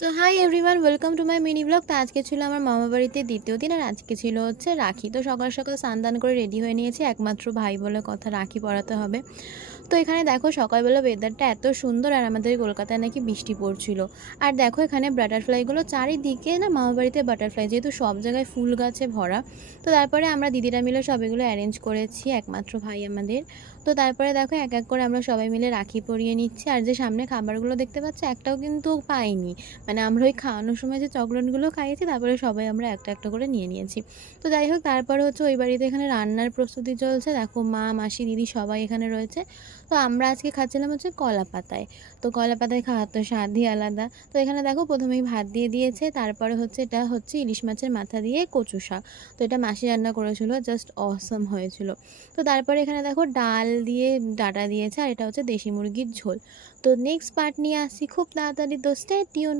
তো hi everyone, welcome to my mini blog. তো আজকে ছিল আমার মামা বাড়িতে দ্বিতীয় দিন, আর আজকে ছিল হচ্ছে রাখি। তো সকাল সকাল স্নান দান করে রেডি হয়ে নিয়েছি, একমাত্র ভাই বলে কথা, রাখি পরাতে হবে। তো এখানে দেখো সকালবেলা ওয়েদারটা এত সুন্দর, আর আমাদের কলকাতায় নাকি বৃষ্টি পড়ছিল। আর দেখো এখানে বাটারফ্লাইগুলো চারিদিকে, না মামা বাড়িতে বাটারফ্লাই যেহেতু সব জায়গায় ফুল গাছে ভরা। তো তারপরে আমরা দিদিরা মিলে সব এগুলো অ্যারেঞ্জ করেছি, একমাত্র ভাই আমাদের। তো তারপরে দেখো এক এক করে আমরা সবাই মিলে রাখি পরিয়ে নিচ্ছি। আর যে সামনে খাবারগুলো দেখতে পাচ্ছ, একটাও কিন্তু পাইনি। মানে আমরা ওই খাওয়ানোর সময় যে চকলেটগুলো খাইয়েছি, তারপরে সবাই আমরা একটা একটা করে নিয়ে নিয়েছি। তো যাই হোক, তারপরে হচ্ছে ওই বাড়িতে এখানে রান্নার প্রস্তুতি চলছে। দেখো মা, মাসি, দিদি সবাই এখানে রয়েছে। তো আমরা আজকে খাচ্ছিলাম হচ্ছে কলা পাতায়। তো কলা পাতায় খাওয়ার তো স্বাদই আলাদা। তো এখানে দেখো প্রথমেই ভাত দিয়ে দিয়েছে, তারপরে হচ্ছে এটা হচ্ছে ইলিশ মাছের মাথা দিয়ে কচু শাক। তো এটা মাসি রান্না করেছিল, জাস্ট অসম হয়েছিল। তো তারপরে এখানে দেখো ডাল দিয়ে ডাটা দিয়েছে, আর এটা হচ্ছে দেশি মুরগির ঝোল। তো নেক্সট পার্ট নিয়ে আসছি খুব তাড়াতাড়ি, তো স্টে টিউন।